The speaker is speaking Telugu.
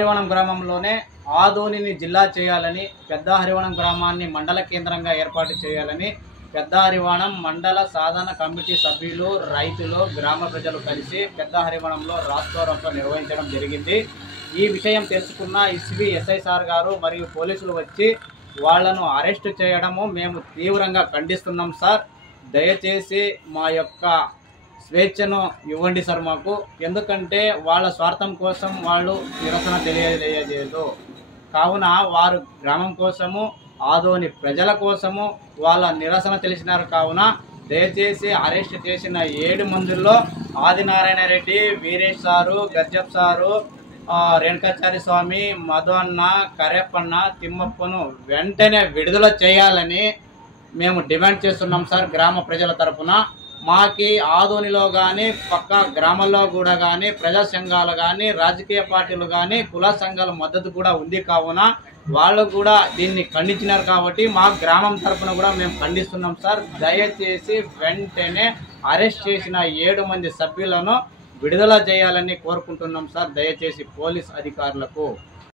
హరివనం గ్రామంలోనే ఆదోనిని జిల్లా చేయాలని, పెద్ద హరివనం గ్రామాన్ని మండల కేంద్రంగా ఏర్పాటు చేయాలని పెద్ద హరివనం మండల సాధన కమిటీ సభ్యులు, రైతులు, గ్రామ ప్రజలు కలిసి పెద్ద హరివనంలో రాస్తారోకో నిర్వహించడం జరిగింది. ఈ విషయం తెలుసుకున్న ఎస్ఐ సార్ గారు మరియు పోలీసులు వచ్చి వాళ్లను అరెస్ట్ చేయడము మేము తీవ్రంగా ఖండిస్తున్నాం సార్. దయచేసి మా యొక్క స్వేచ్ఛను ఇవ్వండి సార్ మాకు. ఎందుకంటే వాళ్ళ స్వార్థం కోసం వాళ్ళు నిరసన తెలియజేయలేదు. కావున వారు గ్రామం కోసము, ఆదోని ప్రజల కోసము వాళ్ళ నిరసన తెలిసినారు. కావున దయచేసి అరెస్ట్ చేసిన 7 మందిలో ఆదినారాయణ రెడ్డి, వీరేష్ సారు, గర్జప్ సారు, రేణుకాచారి స్వామి, మధు అన్న, కరెప్పన్న, తిమ్మప్పను వెంటనే విడుదల చేయాలని మేము డిమాండ్ చేస్తున్నాం సార్. గ్రామ ప్రజల తరఫున మాకి ఆదోనిలో కానీ పక్క గ్రామాల్లో కూడా కానీ ప్రజా సంఘాలు కానీ రాజకీయ పార్టీలు కానీ కుల సంఘాల మద్దతు కూడా ఉంది. కావున వాళ్ళు కూడా దీన్ని ఖండించినారు. కాబట్టి మా గ్రామం తరఫున కూడా మేము ఖండిస్తున్నాం సార్. దయచేసి వెంటనే అరెస్ట్ చేసిన 7 మంది సభ్యులను విడుదల చేయాలని కోరుకుంటున్నాం సార్. దయచేసి పోలీస్ అధికారులకు